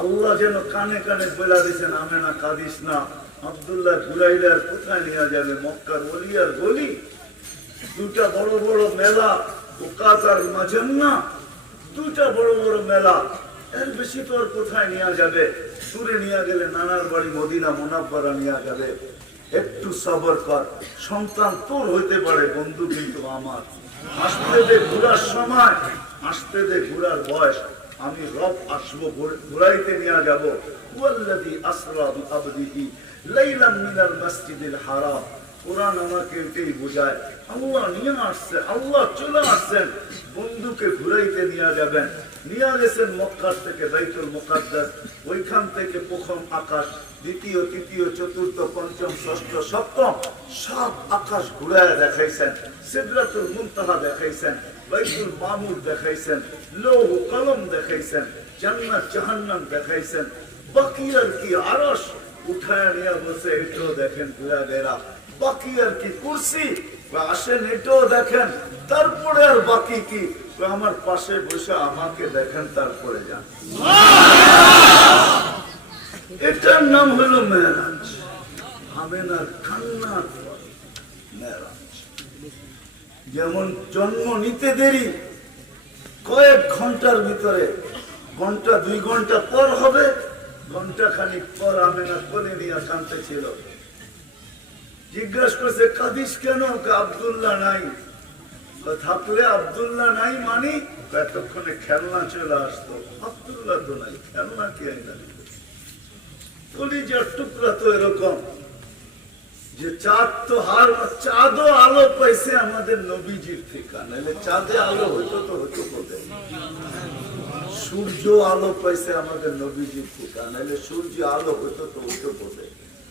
আল্লাহ যেন কানে কানে বলে দিয়েছেন আমে না কাঁদিস না। আবদুল্লাহ ঘুরাইলার কোথায় নিয়ে যাবে? মক্কার বলিয়ার গলি? দুটা বড় বড় মেলা ওকাত আর মাজান্না দুটা বড় বড় মেলা। এর বেশি তো আর কোথায় নিয়ে যাবে? দূরে নিয়ে গেলে নানার বাড়ি, মদিনা মোনাব্বারা নিয়ে যাবে। একটু সবর কর। সন্তান তোর হইতে পারে, বন্ধু কিন্তু আমার। আসতে দে ঘুরার সময়, আসতে দে ঘুরার বয়স। আমি রব আসব ঘুরাইতে নিয়ে যাব। ওয়াল্লাযী আসরা বিআবদিহি লাইলাম মিনাল মাসজিদিল হারাম। কোরআন আমাকে এটাই বোঝায়, আল্লাহ নিয়ে আসছে, আল্লাহ চলে আসছেন, বন্ধুকে ঘুরাইতে নিয়ে যাবেন। নিয়ে গেছেন মক্কার থেকে বাইতুল মুকাদ্দাস, ওইখান থেকে প্রথম আকাশ, দ্বিতীয়, তৃতীয়, চতুর্থ, পঞ্চম, ষষ্ঠ, সপ্তম, সব আকাশ ঘুরায় দেখাইছেন, সিদরাতুল মুনতাহা দেখাইছেন, বাইতুল মামুর দেখাইছেন, লৌহ কলম দেখাইছেন, জান্নাত, জাহান্নাম দেখাইছেন বাকি আর কি আরস উঠায় নিয়ে বসে এটাও দেখেন ঘুরা গেরা বাকি আর কি কুর্সি? আসেন, এটাও দেখেন, তারপরে আর বাকি কি? আমার পাশে বসে আমাকে দেখেন, তারপরে যান। এটার নাম হলো মেহরাজ আমেনার যেমন জন্ম নিতে দেরি, কয়েক ঘণ্টার ভিতরে, ঘণ্টা দুই ঘণ্টা পর হবে ঘণ্টা খানিক পর আমেনা কোলে নিয়ে কানতে ছিল জিজ্ঞাসা করছে, কাদিস কেন? আবদুল্লাহ নাই? থাকলে আবদুল্লাহ নাই মানি এতক্ষণে খেলনা চলে আসতো। আবদুল্লাহ তো নাই, খেলনা কে কলিজার টুকরা তো এরকম যে চাঁদ তো হার, চাঁদও আলো পাইছে আমাদের নবীজির নাহলে চাঁদে আলো তো সূর্য আলো পাইছে আমাদের নবীজির থেকে। নাহলে সূর্য আলো হইতো তো হইতো কোথায়?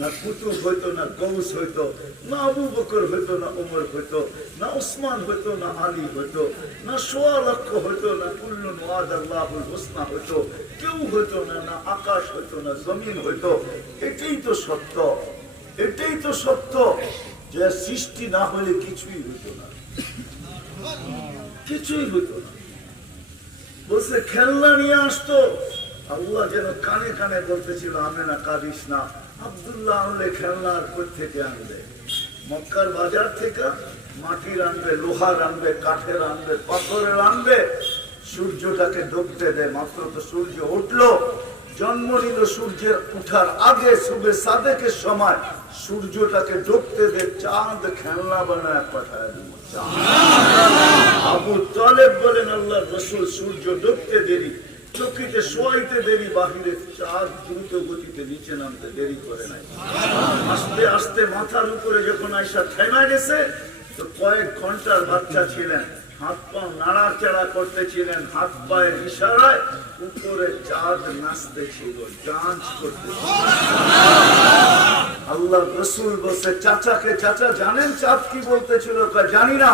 না কুতুব হইতো, না গৌস হইতো, না আবু বকর হইতো, না উমর হইতো, না উসমান হইতো, না আলী হইতো, না সোয়া লক্ষ হইতো, না কুল্লু নোয়াদ আল্লাহুল হোসনা হইতো, কেউ হইতো না না আকাশ হইতো, না জমিন হইতো। এটাই তো সত্য, এটাই তো সত্য যে সৃষ্টি না হলে কিছুই হইতো না। কিছুই হইতো না। বলছে, খেলনা নিয়ে আসতো। আল্লাহ যেন কানে কানে বলতেছিল আমি না কাঁদিস না। আবদুল্লাহ আনলে খেলনা আর কই থেকে আনবে? মক্কার বাজার থেকে মাটির আনবে, লোহার আনবে, কাঠের আনবে, পাথরের আনবে, সূর্যটাকে ডুবতে দে মাত্র তো সূর্য উঠল, জন্ম নিল সূর্যের উঠার আগে। শুভে সাদেকের সময় সূর্যটাকে ডুবতে দে চাঁদ খেলনা বানায় পাঠায় আবু তালেব বলেন আল্লাহ রসুল সূর্য ডুবতে দেরি। চকিতে শোয়াইতে দেরি, বাহিরে চাঁদ দ্রুত গতিতে নিচে নামতে দেরি করে নাই। আস্তে আস্তে মাথার উপরে যখন আইসা থেমে গেছে, তো কয়েক ঘণ্টার বাচ্চা ছিলেন। হাত পা নাড়াচাড়া করতেছিলেন, হাত পায়ের ইশারায় উপরে চাঁদ নাচতেছিল, ডান্স করতেছিল। আল্লাহ রসুল বসে চাচাকে চাচা, জানেন চাঁদ কি বলতেছিল? জানি না।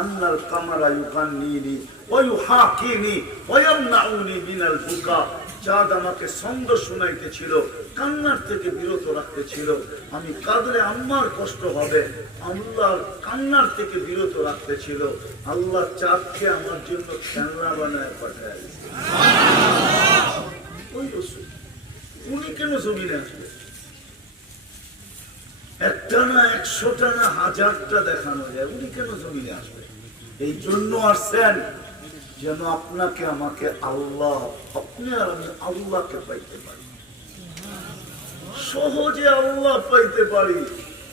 আন্নাল কামারা ইউকান্নিনি ওয়া ইউহাকিনি ওয়া ইয়ামনাউনি মিনাল বুকা। চাঁদ আমাকে ছন্দ শুনাইতেছিল, কান্নার থেকে বিরত রাখতেছিল। আমি কাঁদলে আম্মার কষ্ট হবে আল্লাহ কান্নার থেকে বিরত রাখতেছিল। আল্লাহ চাঁদকে আমার জন্য খেলনা বানায় পাঠায়। ওই রসুল, উনি কেন জমিনে আসবে একটা না একশোটা না হাজারটা দেখানো যায়। উনি কেন জমিনে আসবে? এই জন্য আসছেন যেন আপনাকে, আমাকে আল্লাহ, আপনি আর আমি আল্লাহকে পাইতে পারি। সহজে আল্লাহ পাইতে পারি।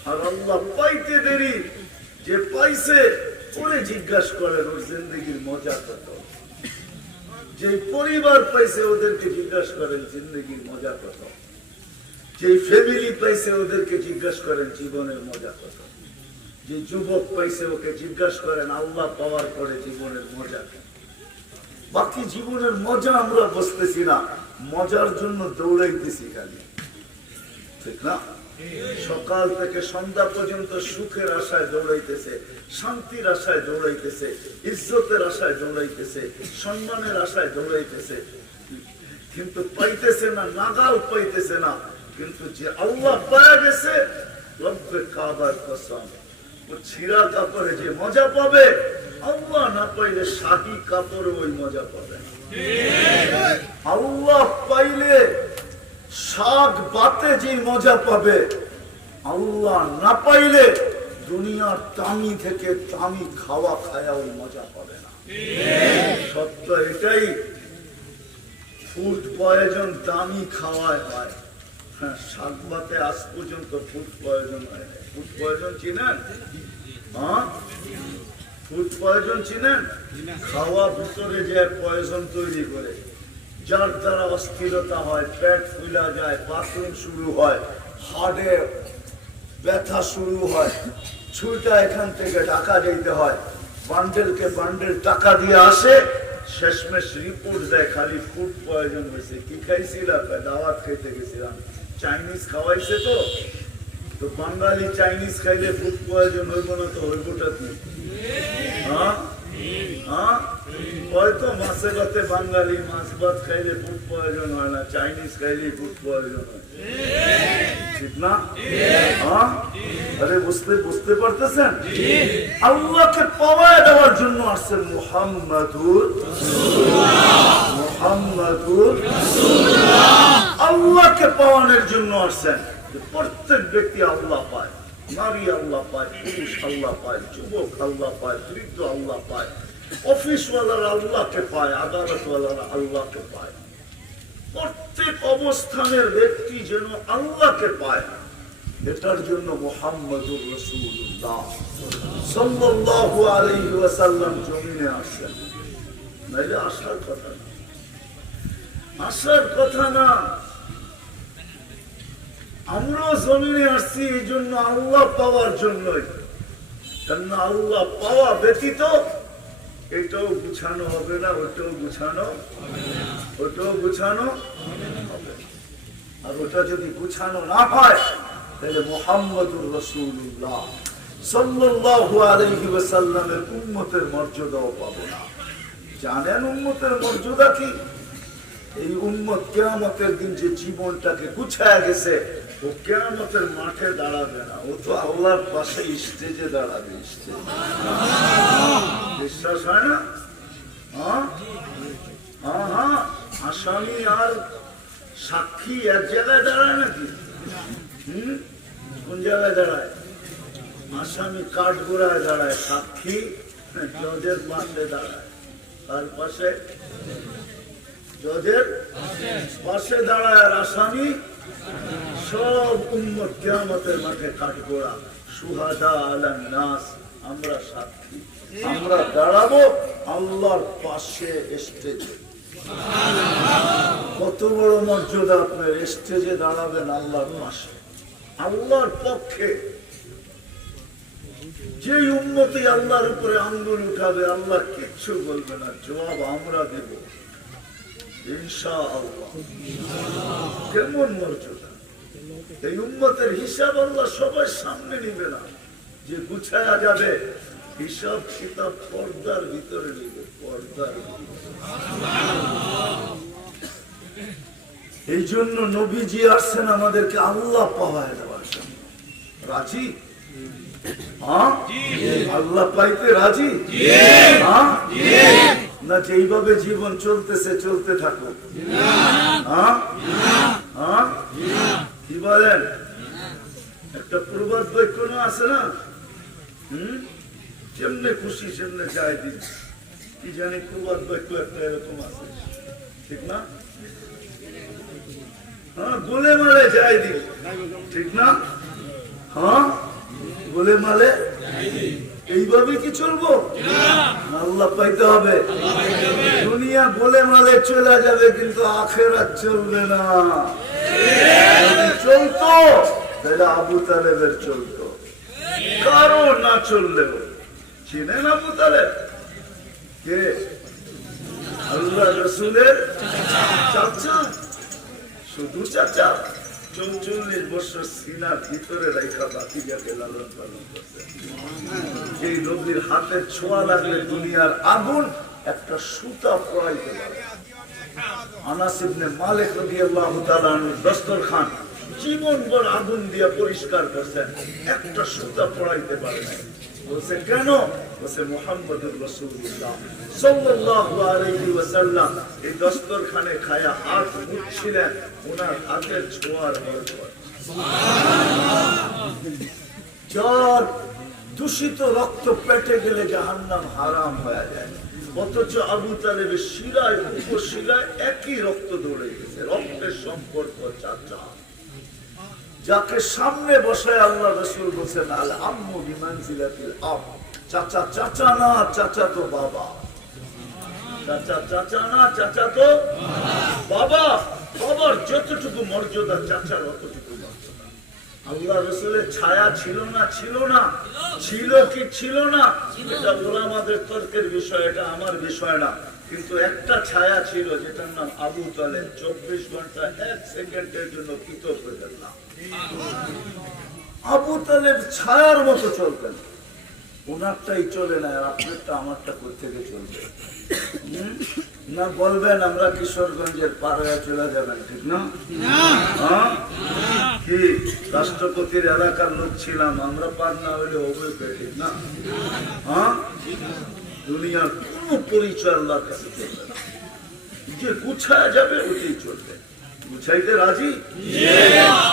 আর আল্লাহ পাইতে দেরি। যে পাইছে ওরে জিজ্ঞাসা করেন, ওর জিন্দগির মজা কত? যে পরিবার পাইছে, ওদেরকে জিজ্ঞাসা করেন, জিন্দগির মজা কত? যে ফ্যামিলি পাইছে ওদেরকে জিজ্ঞাসা করেন, জীবনের মজা কত? যে যুবক পাইছে ওকে জিজ্ঞাসা করেন, আল্লাহ পাওয়ার পরে জীবনের মজা? বাকি জীবনের মজা আমরা বসতেছি না, মজার জন্য দৌড়াইতেছি খালি। ঠিক না? সকাল থেকে সন্ধ্যা পর্যন্ত সুখের আশায় দৌড়াইতেছে, শান্তির আশায় দৌড়াইতেছে, ইজ্জতের আশায় দৌড়াইতেছে, সম্মানের আশায় দৌড়াইতেছে। কিন্তু পাইতেছে না, নাগাল পাইতেছে না। কিন্তু যে আল্লাহ পাওয়া গেছে, রব্বে কাবার কসম। ও ছিঁড়া কাপড়ে যে মজা পাবে, আল্লাহ না পাইলে শাহি কাপড়ে ওই মজা পাবে আল্লাহ পাইলে শাক বাতে যে মজা পাবে, আল্লাহ না পাইলে দুনিয়ার তামি থেকে তামি খাওয়া খায়া ওই মজা পাবে না। সত্য এটাই, ফুড প্রয়োজন দামি খাওয়ায় হয়। হ্যাঁ আজ পর্যন্ত ফুড হয় ফুড চিনেন? হ্যাঁ? ফুড চিনেন? খাওয়া ভিতরে যে তৈরি করে, যার দ্বারা অস্থিরতা হয়, পেট ফুলা যায়, বাথরুম শুরু হয় হার্টে ব্যথা শুরু হয় ছুটা এখান থেকে টাকা দিতে হয়, বান্ডেলকে বান্ডেল টাকা দিয়ে আসে, শেষমেশ রিপোর্ট দেয় খালি ফুড প্রয়োজন হয়েছে। কি খাইছিলাম দাওয়াত খেতে গেছিলাম। চাইনিজ খাওয়াইছে তো তো বাঙালি চাইনিজ খাইলে ফুড প্রয়োজন হইব না তো হইবটা কি? হ্যাঁ? হ্যাঁ? হয়তো মাছে ভাতে মাছ ভাত খাইলে হয় না চাইনিজ খাইলে হয়। না? হ্যাঁ? আরে বুঝতে পারতেছেন? দেওয়ার জন্য আসছেন মুহাম্মাদুর মুহাম্মাদুর আল্লাহকে পাওয়ানোর জন্য আসছেন। প্রত্যেক ব্যক্তি আল্লাহ পায়। নারী আল্লাহ পায়, পুরুষ আল্লাহ পায়, যুবক আল্লাহ পায়, বৃদ্ধ আল্লাহ পায়, অফিসওয়ালারা আল্লাহকে পায়, আদালতওয়ালারা আল্লাহকে পায়। প্রত্যেক অবস্থানের ব্যক্তি যেন আল্লাহকে পায়, এটার জন্য মোহাম্মদুর রসুল্লাহ সাল্লাল্লাহু আলাইহি ওয়াসাল্লাম জমিনে আসেন। নাইলে আসার কথা না। আসার কথা না। আমরাও জমিনে আসছি এই জন্য আল্লাহ পাওয়ার জন্যই। কেননা আল্লাহ পাওয়া ব্যতীত এটাও গুছানো হবে না, ওটাও গুছানো ওটাও গুছানো হবে। আর ওটা যদি গুছানো না হয়, তাহলে মোহাম্মদুর রসুল্লাহ সাল্লাল্লাহু আলাইহি ওয়াসাল্লামের উম্মতের মর্যাদাও পাবো না। জানেন উম্মতের মর্যাদা কি? এই উম্মত কেয়ামতের দিন যে জীবনটাকে গুছায় গেছে, ও কেয়ামতের মাঠে দাঁড়াবে না। ও তো আল্লাহর পাশে স্টেজে দাঁড়াবে, স্টেজে। বিশ্বাস হয় না? হ্যাঁ? হ্যাঁ হ্যাঁ। আসামি আর সাক্ষী এক জায়গায় দাঁড়ায় নাকি? হুম? কোন জায়গায় দাঁড়ায়? আসামি কাঠগোড়ায় দাঁড়ায়, সাক্ষী জজের পাশে দাঁড়ায়। তার পাশে জজের পাশে দাঁড়ায় আসামি সব উন্মত মাঠে কাঠগোড়া সুহাদা নাস, আমরা সাক্ষী। আমরা দাঁড়াবো আল্লাহর পাশে স্টেজে কত বড় মর্যাদা আপনার স্টেজে দাঁড়াবেন আল্লাহর পাশে। আল্লাহর পক্ষে। যে উন্নতি আল্লাহর উপরে আঙ্গুল উঠাবে, আল্লাহ কিচ্ছু বলবে না। জবাব আমরা দেব। কেমন মর্যাদা? এই উন্মতের হিসাব আল্লাহ সবার সামনে নিবে না। যে গুছায়া যাবে হিসাব কিতাব পর্দার ভিতরে নিবে পর্দার এই জন্য নবীজি আসছেন আমাদেরকে আল্লাহ পাওয়ায় দেওয়ার জন্য। রাজি? হ্যাঁ? আল্লাহ পাইতে রাজি? হ্যাঁ? না যেইভাবে জীবন চলতেছে, চলতে থাকুক। হ্যাঁ? হ্যাঁ? কি বলেন? একটা প্রবাদ বাক্য না আছে না? হম? যেমনে খুশি, সেমনে যায় দিন। কি জানি প্রবাদ বৈক্য একটা এরকম আছে। ঠিক না? হ্যাঁ গোলে মালে যায় দিন। ঠিক না? হ্যাঁ? গোলে মালে? এইভাবে কি চলবো? আল্লাহ পাইতে হবে। দুনিয়া বলে মালে চলে যাবে, কিন্তু আখেরাত চলবে না। চলতো, তাহলে আবু তালেবের চলতো। কারও না চললেও। চিনেন আবু তালেব? কে? আল্লাহ রসুলের চাচা? শুধু চাচা? চৌচল্লিশ বছর সিনার ভিতরে রেখা বাকিজাকে লালন পালন করছে। এই নবীর হাতের ছোঁয়া লাগলে দুনিয়ার আগুন একটা সুতা পড়াইতে পারে। একটা সুতা পড়াইতে পারে নাই। বলছে, কেন? বলছে মুহাম্মদুর রাসূলুল্লাহ সাল্লাল্লাহু আলাইহি ওয়াসাল্লাম এই দস্তরখানে খায়া হাত মুছছিলেন ওনার হাতের ছোঁয়ার বরকত। যার দূষিত রক্ত পেটে গেলে জাহান্নাম হারাম হয়ে যায়। অথচ আবু তালেবের শিরায় উপশিরায় একই রক্ত দৌড়ে গেছে। রক্তের সম্পর্ক চাচা। যাকে সামনে বসায় আল্লাহ রসুল বলছেন আল আম্মু বিমান জিলাতিল আব চাচা চাচা না চাচা তো বাবা। চাচা চাচা না চাচা তো বাবা। বাবার যতটুকু মর্যাদা চাচার অতটুকু মর্যাদা। আল্লাহ রসুলের ছায়া ছিল না ছিল না। ছিল কি ছিল না? এটা ওলামাদের তর্কের বিষয় এটা আমার বিষয় না। কিন্তু একটা ছায়া ছিল যেটার নাম আবু তালেব। চব্বিশ ঘণ্টা এক সেকেন্ডের জন্য পৃথক হয়ে গেলাম আবু তালেব ছায়ার মতো চলতেন। ওনারটাই চলে না, আর আপনারটা আমারটা কোথেকে চলবে? না বলবেন আমরা কিশোরগঞ্জের পাড়ায় চলে যাবেন, ঠিক না? হ্যাঁ? কি? রাষ্ট্রপতির এলাকার লোক ছিলাম, আমরা পার না হইলে হবে ঠিক না? হ্যাঁ? দুনিয়ার কোন পরিচয় আল্লাহর কাছে চলবে না। যে গুছায় যাবে ওটাই চলবে। গুছাইতে রাজি?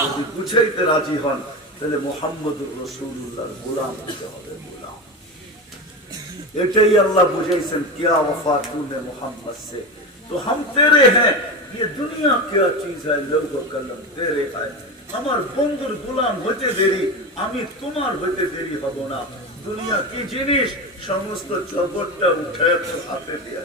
যদি গুছাইতে রাজি হন, তাহলে মোহাম্মদ রসুল্লাহর গোলাম হতে হবে। এটাই अल्लाह बुझाइसन क्या वफा तूने मोहम्मद से तो हम तेरे हैं ये दुनिया क्या चीज है लोग कलम तेरे है আমার বন্ধুর গোলাম হতে দেরি আমি তোমার হতে দেরি হব না দুনিয়া কি জিনিস সমস্ত জগৎটা উঠে তোর হাতে দেয়া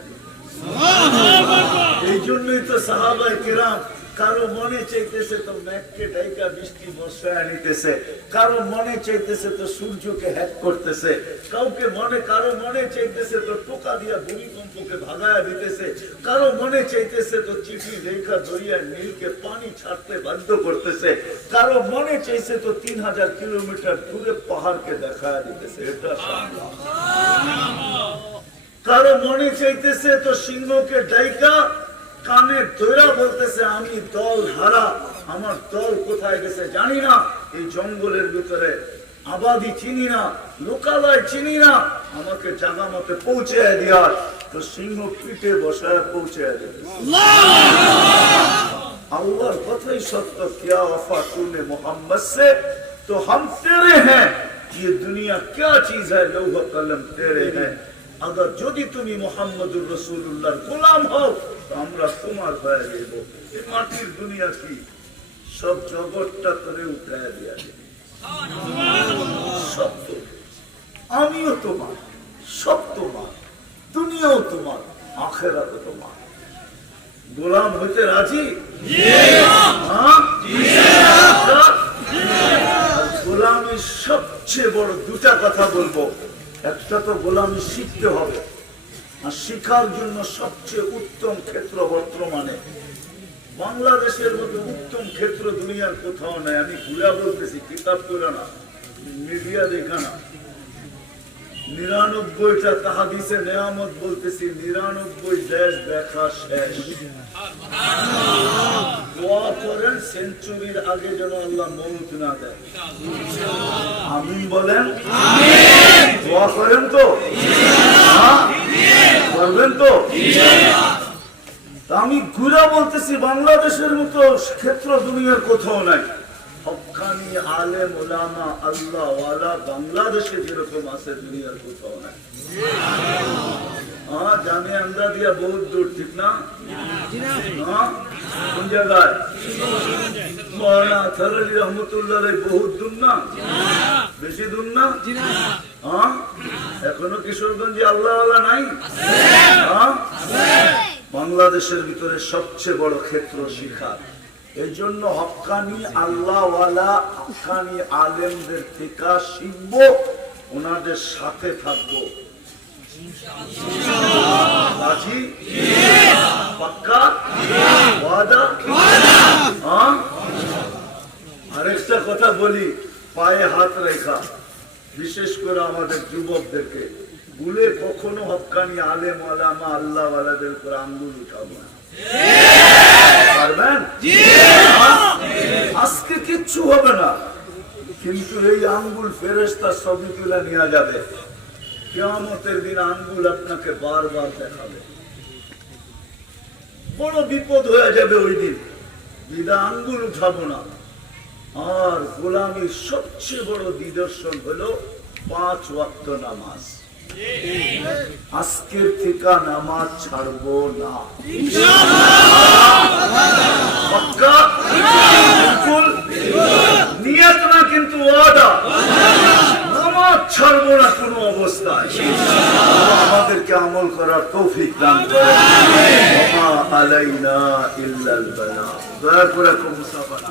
এই জন্যই তো সাহাবাই কিরাম কারও মনে চাইতেছে তো ম্যাককে ডাইকা বৃষ্টি বর্ষায় নিতেছে কারও মনে চাইতেছে তো সূর্যকে হ্যাক করতেছে কাউকে মনে কারও মনে চাইতেছে তো টোকা দিয়া ভূমিকম্পকে ভাগায়া দিতেছে কারও মনে চাইতেছে তো চিঠি রেখা দরিয়ার নীলকে পানি ছাড়তে বাধ্য করতেছে কারও মনে চাইছে তো তিন হাজার কিলোমিটার দূরে পাহাড়কে দেখা দিতেছে। এটা কারও মনে চাইতেছে তো সিংহকে ডাইকা কানে দৈরা বলতেছে আমি দল হারা আমার দল কোথায় গেছে জানি না এই জঙ্গলের ভিতরে আবাদি চিনি না লোকালয় চিনি না আমাকে জাগা মতে পৌঁছে দিয়ার তো সিংহ পিঠে বসায় পৌঁছে দেবে अल्लाह बताई सत्य क्या वफा तूने मोहम्मद से तो हम तेरे हैं ये दुनिया क्या चीज है लौह कलम तेरे हैं আবার যদি তুমি মোহাম্মদুর রসুল্লাহর গোলাম হও আমরা তোমার হয়ে দেব মাটির দুনিয়া কি? সব জগৎটা করে উঠায় দেয়া দেবে। সব আমিও তোমার, সব তোমার, দুনিয়াও তোমার আখেরাতে তোমার। গোলাম হইতে রাজি? হ্যাঁ? গোলামের সবচেয়ে বড় দুটা কথা বলব। একটা তো গোলামি শিখতে হবে। আর শিখার জন্য সবচেয়ে উত্তম ক্ষেত্র বর্তমানে। বাংলাদেশের মধ্যে উত্তম ক্ষেত্র দুনিয়ার কোথাও নাই। আমি ঘুরে বলতেছি, কিতাব করে না মিডিয়া দেখা না। নিরানব্বইটা তাহাদিসে নেয়ামত বলতেছি, নিরানব্বই দেশ দেখা শেষ। দোয়া করেন সেঞ্চুরির আগে যেন আল্লাহ মৌত না দেয়। আমিন বলেন? দোয়া করেন তো? হ্যাঁ? করবেন তো আমি ঘুরে বলতেছি, বাংলাদেশের মতো ক্ষেত্র দুনিয়ার কোথাও নাই। হকানি আল্লাহ ওয়ালা বাংলাদেশে যেরকম আছে দুনিয়ার কোথাও নাই। হ্যাঁ আমরা দিয়া বহুত দূর, ঠিক না? হ্যাঁ? কোন জায়গায়? রহমতুল্লাহ বহুত দূর না? বেশি দূর না? হ্যাঁ? এখনও কিশোরগঞ্জে আল্লাহ ওয়ালা নাই? হ্যাঁ? বাংলাদেশের ভিতরে সবচেয়ে বড় ক্ষেত্র শিক্ষা। এই জন্য হকানি আল্লাহওয়ালা হকানি আলেমদের থেকে শিখব, ওনাদের সাথে থাকব। হ্যাঁ? আরেকটা কথা বলি, পায়ে হাত রেখা, বিশেষ করে আমাদের যুবকদেরকে। ভুলে কখনো হকানি আলেম আলামা আল্লাহ ওয়ালাদের উপর আঙ্গুল উঠাবো না। পারবেন? আজকে কিচ্ছু হবে না। কিন্তু এই আঙ্গুল ফেরেস্তা সবই তুলে নেওয়া যাবে। কেয়ামতের দিন আঙ্গুল আপনাকে বারবার দেখাবে। বড় বিপদ হয়ে যাবে ওই দিন। বিদা আঙ্গুল উঠাবো না। আর গোলামীর সবচেয়ে বড় নিদর্শন হলো পাঁচ ওয়াক্ত নামাজ। আজকের থেকে নামাজ ছাড়বো না? নিয়ত কিন্তু ওয়াদা। নামাজ ছাড়বো না কোনো অবস্থায়। আমাদেরকে আমল করার তৌফিক দান করে আলাইনা। দয়া করে না